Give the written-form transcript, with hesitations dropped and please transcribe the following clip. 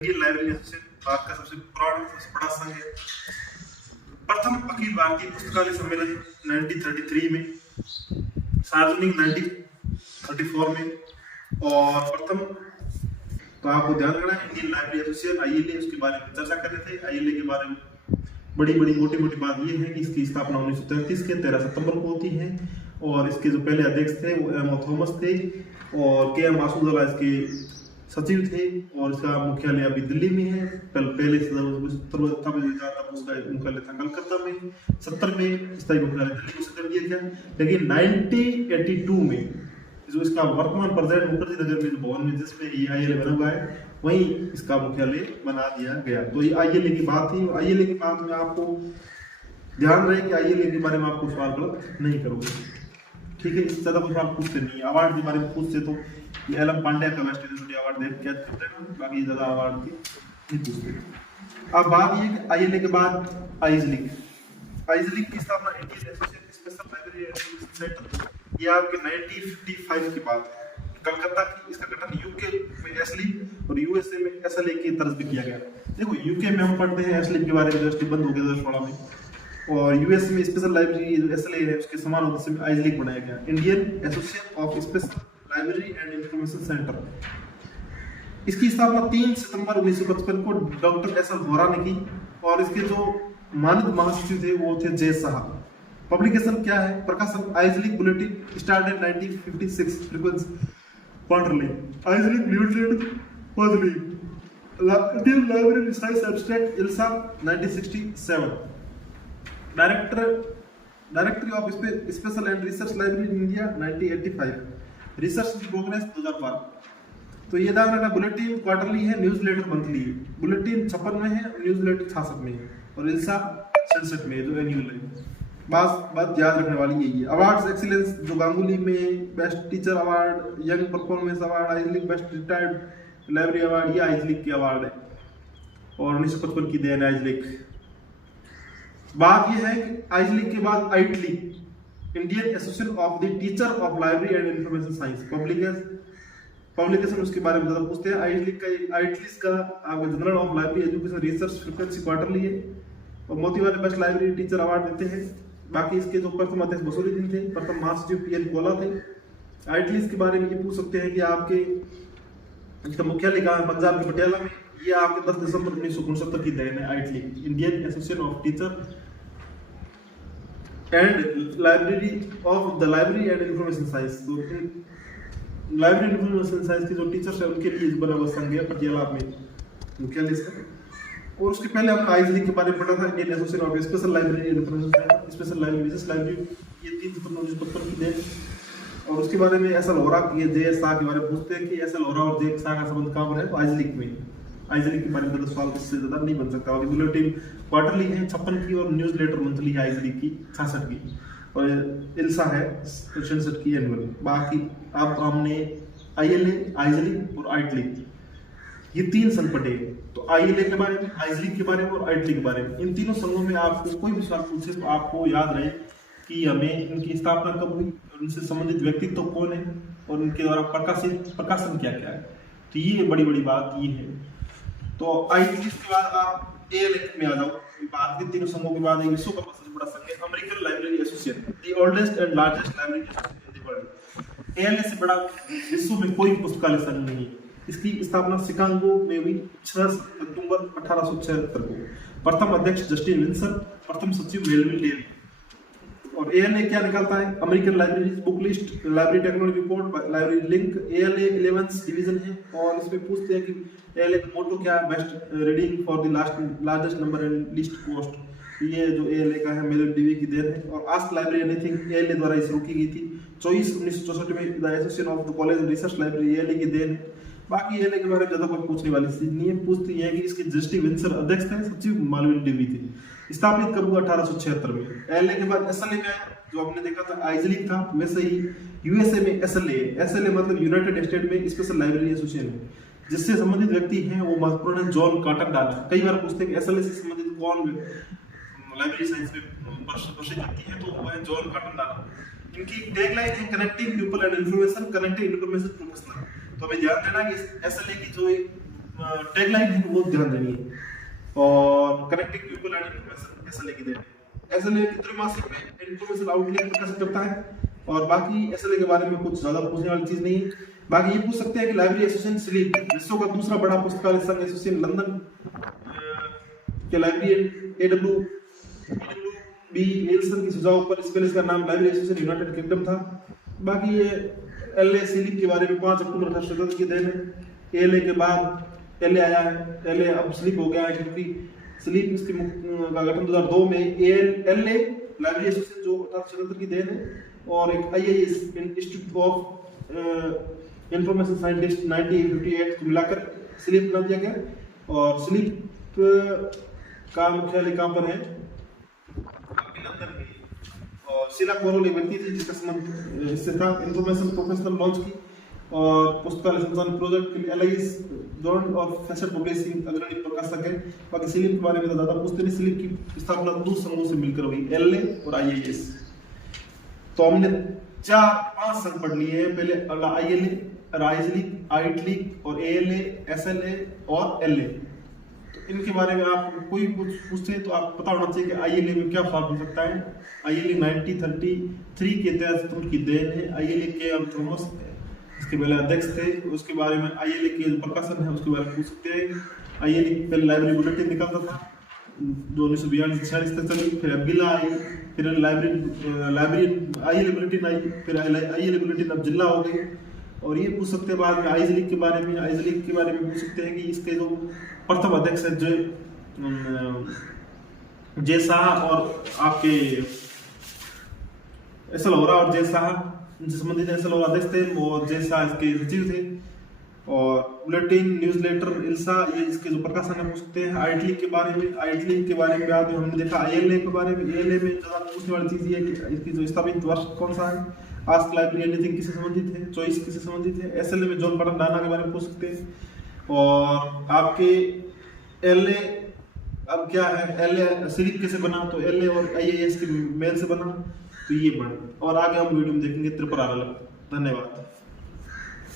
Indian library association Bharat का सबसे पुराना सबसे बड़ा संघ है। प्रथम अखिल भारतीय पुस्तकालय सम्मेलन 1933 में, सार्वजनिक 1934 में और प्रथम तो आपको ध्यान रखना है इंडियन लाइब्रेरी एसोसिएशन आईएलए, उसके बारे में चर्चा कर रहे थे। आईएलए के बारे में बड़ी मोटी बात ये है कि इसकी स्थापना 1933 के 13 सितंबर को होती है और इसके जो पहले अध्यक्ष थे वो एम थॉमस थे और के एम मासूद इसके सचिव थे और इसका मुख्यालय अभी दिल्ली में है। पहले उसका मुख्यालय था कलकत्ता में, 70 में स्थायी मुख्यालय दिल्ली में कर दिया गया। लेकिन 1982 में जो इसका वर्तमान प्रेसिडेंट मुखर्जी नगर में जो भवन में जिसमें ये आईएलए बना हुआ है वहीं इसका मुख्यालय बना दिया गया। तो ये आईएलए की बात थी। आईएलए की बात में आपको ध्यान रहे कि आईएलए के बारे में आपको सवाल गलत नहीं करोगे, ठीक है। इससे ज्यादा कोई सवाल पूछते नहीं। अवार्ड के बारे में पूछते तो एलएम पांड्या का राष्ट्रीय स्टूडेंट अवार्ड दे क्या करते हैं, बाकी ज्यादा अवार्ड की नहीं पूछते। अब बात ये कि आईएलए के बाद आइजलिक की स्थापना Indian association special library and centre, ये आपके 1955 की बात है। कलकत्ता की इसका गठन यूके में एसली और यूएसए में एसएलए की तरफ भी किया गया। देखो यूके में हम पढ़ते हैं एसली के बारे में, जो बंद हो गया 2016 में, और यूएस में स्पेशल लाइब्रेरी जो एसएलए है उसके समान उद्देश्य में आइजलिक बनाया गया, Indian association of special library and information centre. इसकी स्थापना 3 सितंबर 1955 को डॉक्टर एस एल वोरा ने की और इसके जो मानद महासचिव थे वो थे जे शाह। पब्लिकेशन क्या है? प्रकाशन IASLIC bulletin started 1956 frequency quarterly, IASLIC newsletter monthly, Indian library research abstract ILSA 1967, directory of special and research library in India 1985, research progress 2012। तो ये ध्यान रखना, बुलेटिन क्वार्टरली है, न्यूज़लेटर मंथली है। बुलेटिन 56 में है, न्यूज़लेटर 66 में है और इल्सा 67 में है जो एनुअल है। बात याद रखने वाली यही है। अवार्ड्स एक्सीलेंस जो गांगुली में best teacher award, young performance award, IASLIC best retired library award, ये आइजलिक के अवार्ड है और 1955 की देन आइजलिक। बात ये है कि आइजलिक के बाद IATLIS, Indian association of the teacher of library and information science, publication उसके बारे में ज्यादा पूछते हैं। आइटलीस का आपका journal of library education research frequency quarterly है और मोती वाले बेस्ट लाइब्रेरी टीचर अवार्ड देते हैं। बाकी इसके जो प्रथम अध्यक्ष बसोरुद्दीन थे, प्रथम महासचिव पीएन कोला थे। आइटलीस के बारे में ये पूछ सकते हैं कि आपके इसका मुख्यालय कहाँ है? पंजाब के पटियाला में। ये आपके 10 दिसंबर 1969 की देन है IATLIS, Indian association of teacher and library of the library and information science. तो लाइब्रेरी इंफॉर्मेशन साइंस के जो टीचर्स है उनके लिए बना हुआ संघ है पटियाला में मुख्यालय इसका। और उसके पहले हमने आइजलिक के बारे में पढ़ा था, Indian association of special library and information centre, special library research library, ये 3 सितंबर 1955 की देन। और उसके बारे में एसएल वोरा की जे शाह के बारे में पूछते हैं कि एसएल वोरा और जे शाह का संबंध कहां पर है? तो आइजलिक में। आइजलिक के बारे में तो सवाल इससे ज्यादा नहीं बन सकता। बुलेटिन क्वार्टरली है 56 की और न्यूज़लेटर मंथली है आइजलिक की 66 की और इल्सा है 66 की एनुअल। बाकी अब हमने आईएलए, आइजलिक और आइटलिक ये 3 संघ पढ़े। तो आईएलए के बारे में, आइजलिक के बारे में और आइटलिक के बारे में, इन तीनों संघों में आपको कोई भी सवाल पूछे तो आपको याद रहे कि हमें इनकी स्थापना कब हुई और उनसे संबंधित व्यक्तित्व कौन है और उनके द्वारा प्रकाशन क्या है। तो ये बड़ी बात ये है। तो आइटलिक के बाद आप एएलए में आ जाओ। भारत के तीनों संघों के बाद एक विश्व का सबसे बड़ा संघ है American library association, the oldest and largest library association in the world. ALA से बड़ा विश्व में कोई पुस्तकालय संघ नहीं है। इसकी स्थापना शिकागो में हुई 6 अक्टूबर 1876 को। प्रथम अध्यक्ष जस्टिन विल्सन, प्रथम सचिव मेलविल डेवी। और एएलए क्या निकालता है? American library book list, library technology report, library link. ALA 11 division है और इसमें पूछते हैं कि एएलए का मोटो क्या है? Best reading for the largest number and least cost. ये जो एएलए का है मेलविल डेवी की देन है। और आस्क लाइब्रेरी एनीथिंग एएलए द्वारा शुरू की गई थी 1964 में। The association of the college research library ALA की देन है। बाकी एएलए के बारे में ज्यादा कोई पूछने वाली चीज नहीं है। पूछती है कि इसके जस्टिन विल्सन अध्यक्ष थे, सचिव मेलविल डेवी थे। स्थापित कब हुआ? 1876 में। एएलए के बाद एसएलए में आया, जो आपने देखा था आइजलिक था, वैसे ही यूएसए में एसएलए मतलब यूनाइटेड स्टेट में स्पेशल लाइब्रेरी एसोसिएशन है। जिससे संबंधित व्यक्ति हैं वो महत्वपूर्ण है जॉन कॉटन डाला। कई बार पूछते हैं कि एसएलए से संबंधित कौन लाइब्रेरी साइंस में प्रसिद्ध व्यक्ति है, तो वो है जॉन कॉटन डाला। इनकी टैगलाइन है connecting people and information, connecting information professional. तो हमें ध्यान देना कि एसएलए की जो टैगलाइन है वो ध्यान देनी है। और connecting people and information SLA की देनी है। एसएलए की त्रैमासिक में इन्फॉर्मेशन आउटलेट प्रकाशित करता है और बाकी एसएलए के बारे में कुछ ज्यादा पूछने वाली चीज नहीं है। बाकी ये पूछ सकते हैं कि लाइब्रेरी एसोसिएशन स्लीप विश्व का दूसरा बड़ा पुस्तकालय संघ एसोसिएशन लंदन के लाइब्रेरी एडब्ल्यू बी नेल्सन के सुझाव पर इस कॉलेज का नाम लाइब्रेरी एसोसिएशन यूनाइटेड किंगडम था। बाकी ये एलए स्लीप के बारे में 5 अक्टूबर 1877 की देन है। एलए के बाद एलए आया है, एलए अब स्लीप हो गया है क्योंकि स्लीप इसके का गठन 2002 में एलए लाइब्रेरी एसोसिएशन जो 1877 की देन है और एक IIS institute of information scientist 1958 को मिलाकर स्लीप बना दिया गया। और स्लीप का मुख्यालय कहाँ पर है? लंदन में। और शीला कोरोल एक व्यक्ति थी जिसका संबंध इससे था। इंफॉर्मेशन प्रोफेशनल लॉन्च की और पुस्तकालय संस्थान प्रोजेक्ट के लिए एलाइस जॉर्नल ऑफ फैशन पब्लिशिंग अग्रणी प्रकाशक है। बाकी स्लीप के बारे में तो ज्यादा पूछते नहीं। स्लीप की स्थापना 2 समूह से मिलकर हुई, एलए और आईआईएस। तो हमने 4-5 संघ पढ़ लिए हैं। पहले आईएलए, राइज लीग, आइट लीग और एएलए, एसएलए और एलए। तो इनके बारे में आप कोई कुछ पूछते हैं तो आप पता होना चाहिए कि आईएलए में क्या फॉर्म हो सकता है। आईएलए 1933 के तहत उनकी देन है। आईएलए के थॉमस इसके पहले अध्यक्ष थे। उसके बारे में आईएलए के प्रकाशन है उसके बारे में पूछ सकते हैं। आईएलए पहले लाइब्रेरी बुलेटिन निकलता था जो 1942 तक चली, फिर अब्गिला आई, फिर लाइब्रेरी आईएलए बुलेटिन आई, फिर आईएलए बुलेटिन अब जिला हो गई। और ये पूछ सकते हैं बाद में आइज लीग के बारे में। आइज लीग के बारे में पूछ सकते हैं कि इसके जो प्रथम अध्यक्ष है जय शाह और आपके एसएल होरा और जय शाह इनसे संबंधित एसएल होरा अध्यक्ष थे और जय शाह इसके सचिव थे। और बुलेटिन, न्यूज़लेटर, इल्सा ये इसके जो प्रकाशन है पूछ सकते हैं। आइट लीग के बारे में, आइट लीग के बारे में बाद में हमने देखा। आईएलए के बारे में, एएलए में ज्यादा पूछने वाली चीज ये है कि इसकी जो स्थापित वर्ष कौन सा है। आस्क लाइब्रेरी एनीथिंग किससे संबंधित है, चॉइस किससे संबंधित है। एसएलए में जॉन बटन डाना के बारे में पूछ सकते हैं। और आपके एलए अब क्या है, एलए स्लीप कैसे बना, तो एलए और आईआईएस के मेल से बना, तो ये बना। और आगे हम वीडियो में देखेंगे त्रिपुरा अलग। धन्यवाद।